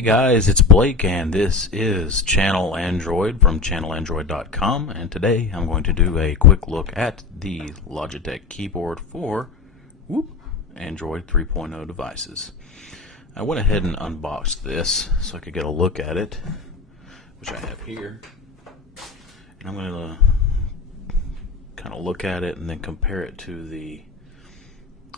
Hey guys, it's Blake and this is Channel Android from channelandroid.com, and today I'm going to do a quick look at the Logitech keyboard for Android 3.0 devices. I went ahead and unboxed this so I could get a look at it, which I have here, and I'm going to kind of look at it and then compare it to the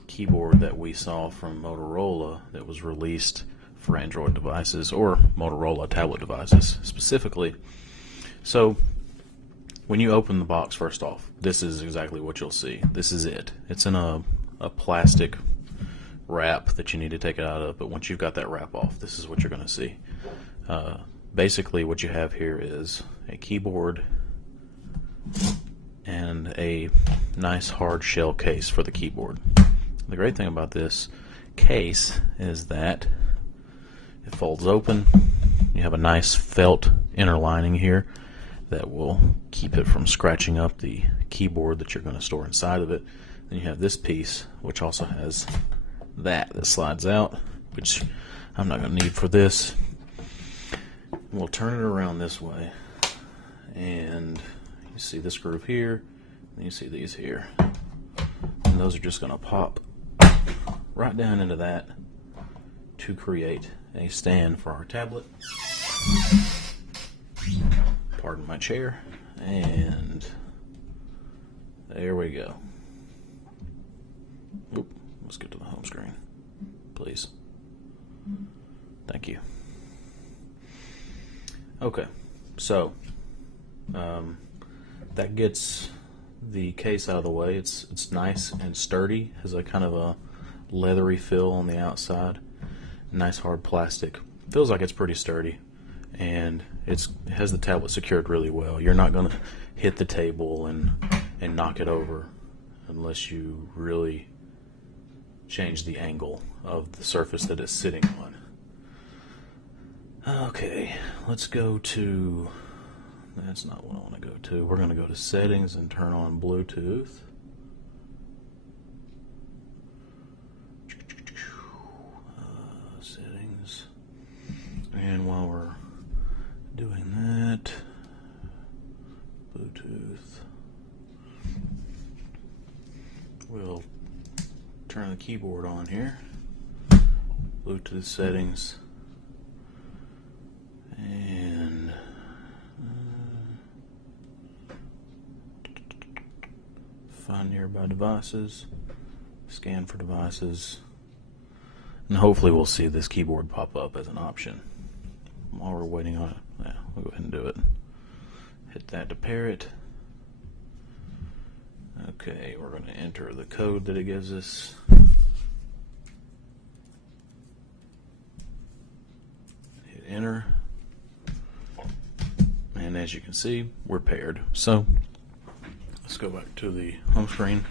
keyboard that we saw from Motorola that was released for Android devices, or Motorola tablet devices specifically. So when you open the box, first off, this is exactly what you'll see. This is it. It's in a plastic wrap that you need to take it out of, but once you've got that wrap off, this is what you're going to see. Basically what you have here is a keyboard and a nice hard shell case for the keyboard. The great thing about this case is that it folds open. You have a nice felt inner lining here that will keep it from scratching up the keyboard that you're going to store inside of it. Then you have this piece, which also has that slides out, which I'm not going to need for this. We'll turn it around this way, and you see this groove here, and you see these here, and those are just going to pop right down into that to create a stand for our tablet. Pardon my chair. And there we go. Oop, let's get to the home screen, please. Thank you. Okay, so that gets the case out of the way. It's nice and sturdy, has a kind of a leathery feel on the outside. Nice hard plastic. Feels like it's pretty sturdy, and it has the tablet secured really well. You're not going to hit the table and knock it over unless you really change the angle of the surface that it's sitting on. Okay, let's go to, that's not what I want to go to. We're going to go to settings and turn on Bluetooth. Settings. And while we're doing that, Bluetooth, we'll turn the keyboard on here. Bluetooth settings, and find nearby devices, scan for devices, and hopefully we'll see this keyboard pop up as an option. While we're waiting on it, yeah, we'll go ahead and do it. Hit that to pair it. Okay, we're going to enter the code that it gives us. Hit enter. And as you can see, we're paired. So let's go back to the home screen.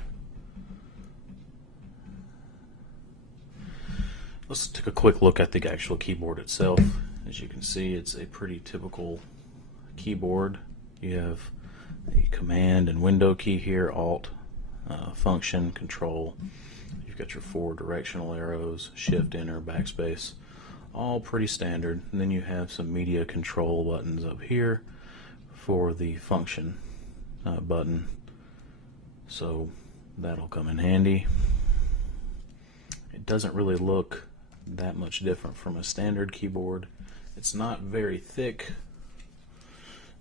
Let's take a quick look at the actual keyboard itself. As you can see, it's a pretty typical keyboard. You have the command and window key here, alt, function, control. You've got your 4 directional arrows, shift, enter, backspace, all pretty standard. And then you have some media control buttons up here for the function button, so that'll come in handy. It doesn't really look that much different from a standard keyboard. It's not very thick,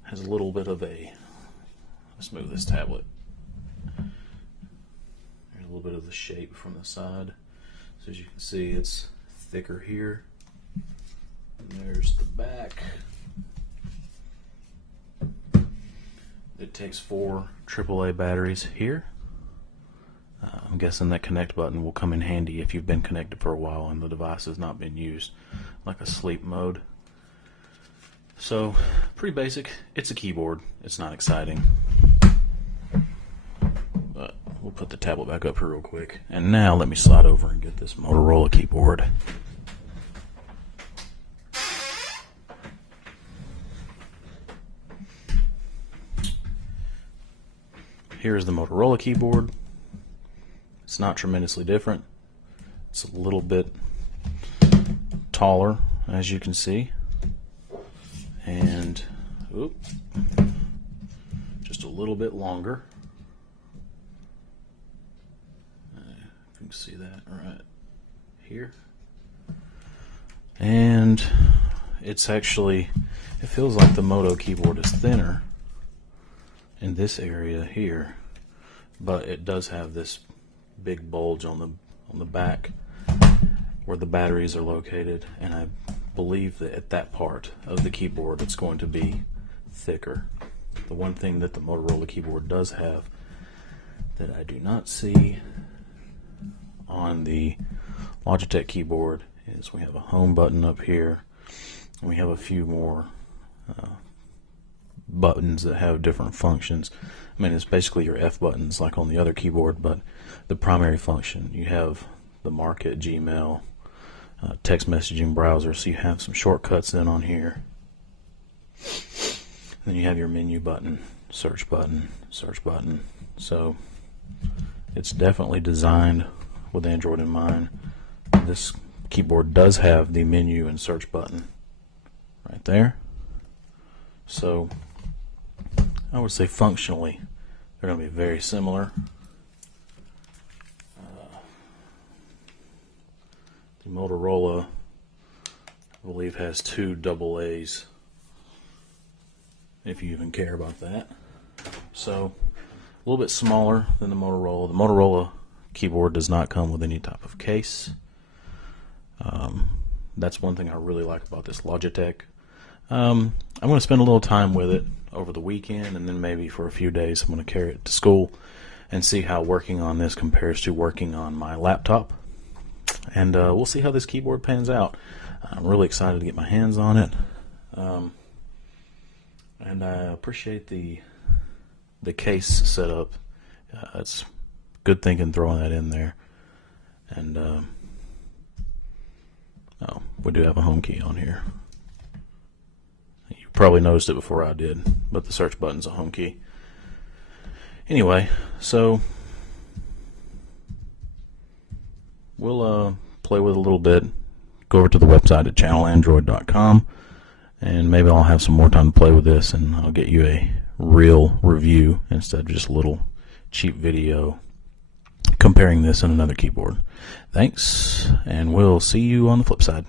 has a little bit of a, let's move this tablet, there's a little bit of the shape from the side, so as you can see it's thicker here, and there's the back. It takes 4 AAA batteries here. I'm guessing that connect button will come in handy if you've been connected for a while and the device has not been used, like a sleep mode. So, pretty basic. It's a keyboard. It's not exciting. But we'll put the tablet back up here real quick. And now let me slide over and get this Motorola keyboard. Here's the Motorola keyboard. It's not tremendously different. It's a little bit taller as you can see, and just a little bit longer. If you can see that right here. And it's actually, it feels like the Moto keyboard is thinner in this area here, but it does have this big bulge on the back where the batteries are located, and I believe that at that part of the keyboard it's going to be thicker. The one thing that the Motorola keyboard does have that I do not see on the Logitech keyboard is we have a home button up here, and we have a few more buttons that have different functions. I mean, it's basically your F buttons like on the other keyboard, but the primary function, you have the Market, Gmail, text messaging browser, so you have some shortcuts in on here. Then you have your menu button, search button, search button. So it's definitely designed with Android in mind. This keyboard does have the menu and search button right there. So I would say functionally they're going to be very similar. The Motorola, I believe, has 2 AA's, if you even care about that. So a little bit smaller than the Motorola. The Motorola keyboard does not come with any type of case. That's one thing I really like about this Logitech. I'm going to spend a little time with it over the weekend, and then maybe for a few days I'm going to carry it to school and see how working on this compares to working on my laptop. And we'll see how this keyboard pans out. I'm really excited to get my hands on it. And I appreciate the case setup. It's good thinking throwing that in there. And oh, we do have a home key on here. You probably noticed it before I did, but the search button's a home key. Anyway, so we'll play with it a little bit. Go over to the website at channelandroid.com, and maybe I'll have some more time to play with this, and I'll get you a real review instead of just a little cheap video comparing this and another keyboard. Thanks, and we'll see you on the flip side.